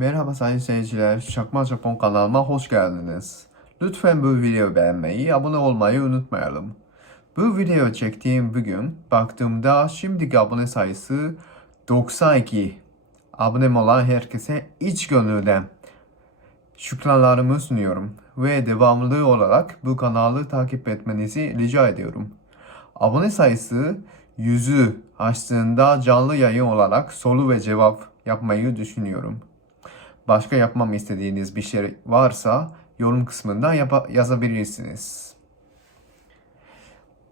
Merhaba sayın seyirciler, Çakma Japon kanalıma hoş geldiniz. Lütfen bu videoyu beğenmeyi, abone olmayı unutmayalım. Bu video çektiğim bugün baktığımda şimdiki abone sayısı 92. Abonem olan herkese iç gönülden şükranlarımı sunuyorum ve devamlı olarak bu kanalı takip etmenizi rica ediyorum. Abone sayısı yüzü aştığında canlı yayın olarak soru ve cevap yapmayı düşünüyorum. Başka yapmam istediğiniz bir şey varsa yorum kısmından yapa- yazabilirsiniz.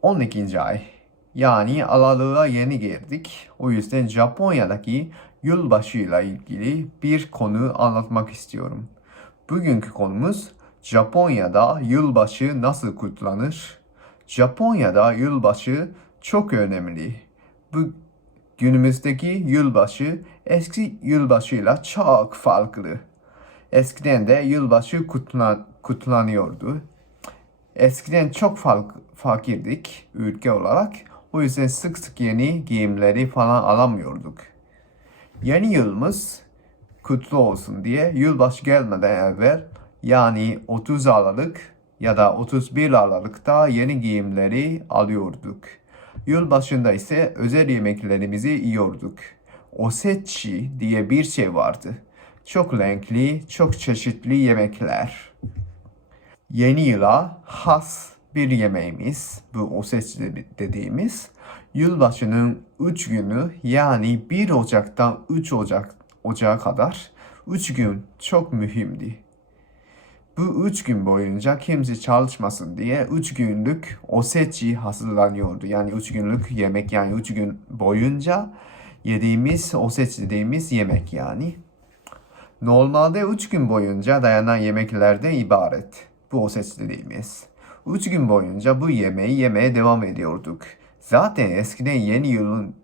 12. ay yani Aralık'a yeni girdik. O yüzden Japonya'daki yılbaşıyla ilgili bir konu anlatmak istiyorum. Bugünkü konumuz Japonya'da yılbaşı nasıl kutlanır? Japonya'da yılbaşı çok önemli. Bu günümüzdeki yılbaşı eski yılbaşıyla çok farklı. Eskiden de yılbaşı kutla, kutlanıyordu. Eskiden çok fark, fakirdik ülke olarak. O yüzden sık sık yeni giyimleri falan alamıyorduk. Yeni yılımız kutlu olsun diye yılbaşı gelmeden evvel yani 30 Aralık ya da 31 Aralık'ta yeni giyimleri alıyorduk. Yılbaşında ise özel yemeklerimizi yiyorduk. Osechi diye bir şey vardı. Çok renkli, çok çeşitli yemekler. Yeni yıla has bir yemeğimiz bu osechi dediğimiz. Yılbaşının 3 günü yani 1 Ocak'tan 3 Ocak Ocağa kadar 3 gün çok mühimdi. Bu üç gün boyunca kimse çalışmasın diye üç günlük osechi hazırlanıyordu. Yani üç günlük yemek yani üç gün boyunca yediğimiz osechi dediğimiz yemek yani. Normalde üç gün boyunca dayanan yemeklerden ibaret. Bu osechi dediğimiz. Üç gün boyunca bu yemeği yemeye devam ediyorduk. Zaten eskiden yeni yılın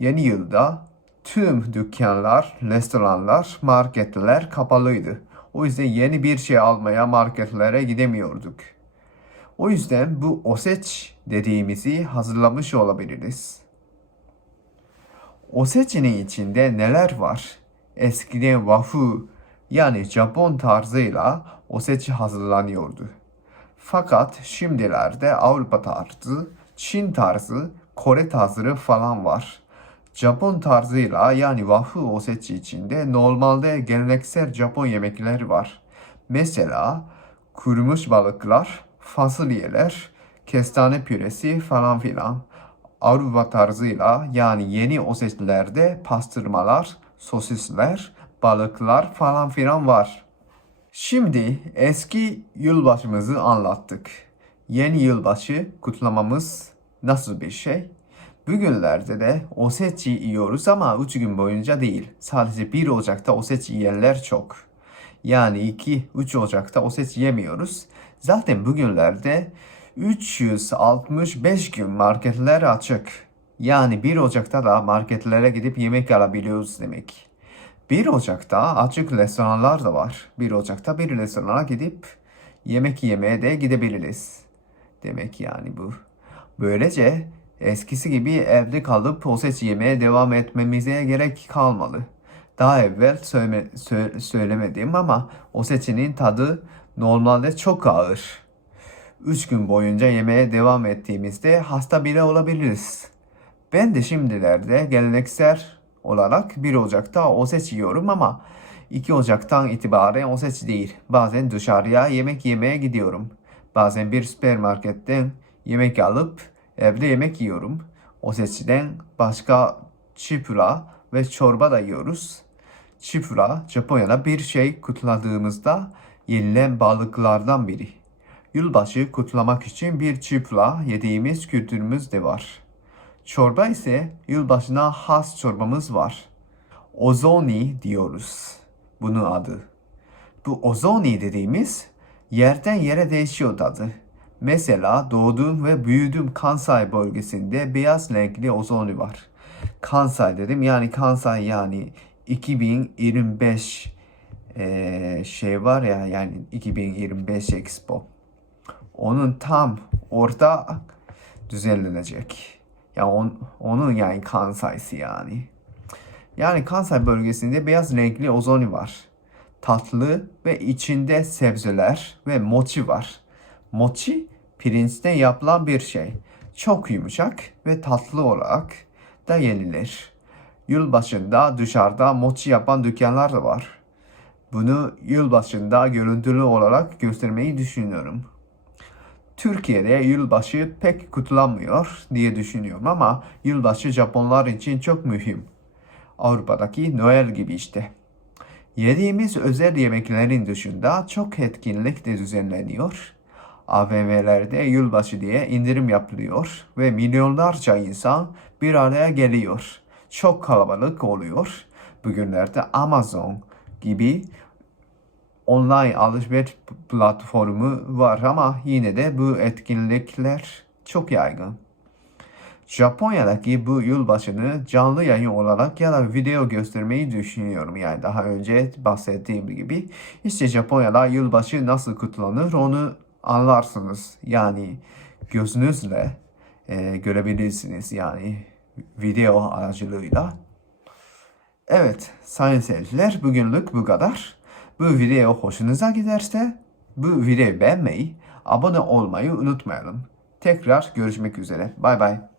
yeni yılda tüm dükkanlar, restoranlar, marketler kapalıydı. O yüzden yeni bir şey almaya marketlere gidemiyorduk. O yüzden bu oseç dediğimizi hazırlamış olabiliriz. Oseçinin içinde neler var? Eskiden wafu yani Japon tarzıyla oseçi hazırlanıyordu. Fakat şimdilerde Avrupa tarzı, Çin tarzı, Kore tarzı falan var. Japon tarzıyla yani wafu osechi içinde normalde geleneksel Japon yemekleri var. Mesela kurumuş balıklar, fasulyeler, kestane püresi falan filan. Avrupa tarzıyla yani yeni oseçlerde pastırmalar, sosisler, balıklar falan filan var. Şimdi eski yılbaşımızı anlattık. Yeni yılbaşı kutlamamız nasıl bir şey? Bugünlerde de osechi yiyoruz ama 3 gün boyunca değil. Sadece 1 Ocak'ta osechi yiyenler çok. Yani 2-3 Ocak'ta osechi yemiyoruz. Zaten bugünlerde 365 gün marketler açık. Yani 1 Ocak'ta da marketlere gidip yemek alabiliyoruz demek. 1 Ocak'ta açık restoranlar da var. 1 Ocak'ta bir restorana gidip yemek yemeye de gidebiliriz. Demek yani bu. Böylece eskisi gibi evde kalıp poğaça yemeye devam etmemize gerek kalmadı. Daha evvel söyleme, sö- söylemedim ama o seçeneğin tadı normalde çok ağır. 3 gün boyunca yemeye devam ettiğimizde hasta bile olabiliriz. Ben de şimdilerde geleneksel olarak 1 Ocak'ta o yiyorum ama 2 Ocak'tan itibaren o değil. Bazen dışarıya yemek yemeye gidiyorum. Bazen bir süpermarketten yemek alıp evde yemek yiyorum. O seçiden başka chipura ve çorba da yiyoruz. Chipura Japonya'da bir şey kutladığımızda yenilen balıklardan biri. Yılbaşı kutlamak için bir chipura yediğimiz kültürümüz de var. Çorba ise yılbaşına has çorbamız var. Ozoni diyoruz. Bunun adı. Bu ozoni dediğimiz yerden yere değişiyor tadı. Mesela doğduğum ve büyüdüğüm Kansai bölgesinde beyaz renkli ozoni var. Kansai dedim yani Kansai yani 2025 eee, şey var ya yani 2025 Expo. Onun tam orta düzenlenecek. Ya on, onun yani Kansai'si yani. Yani Kansai bölgesinde beyaz renkli ozoni var. tatlı ve içinde sebzeler ve mochi var. Mochi pirinçten yapılan bir şey. Çok yumuşak ve tatlı olarak da yenilir. Yılbaşında dışarıda mochi yapan dükkanlar da var. Bunu yılbaşında görüntülü olarak göstermeyi düşünüyorum. Türkiye'de yılbaşı pek kutlanmıyor diye düşünüyorum ama yılbaşı Japonlar için çok mühim. Avrupa'daki Noel gibi işte. Yediğimiz özel yemeklerin dışında çok etkinlik de düzenleniyor. AVM'lerde yılbaşı diye indirim yapılıyor ve milyonlarca insan bir araya geliyor. Çok kalabalık oluyor. Bugünlerde Amazon gibi online alışveriş platformu var ama yine de bu etkinlikler çok yaygın. Japonya'daki bu yılbaşını canlı yayın olarak ya da video göstermeyi düşünüyorum. Yani daha önce bahsettiğim gibi. İşte Japonya'da yılbaşı nasıl kutlanır onu anlarsınız. Yani gözünüzle e, görebilirsiniz yani video aracılığıyla. Evet sayın seyirciler bugünlük bu kadar. Bu video hoşunuza giderse bu videoyu beğenmeyi, abone olmayı unutmayalım. Tekrar görüşmek üzere. Bay bay.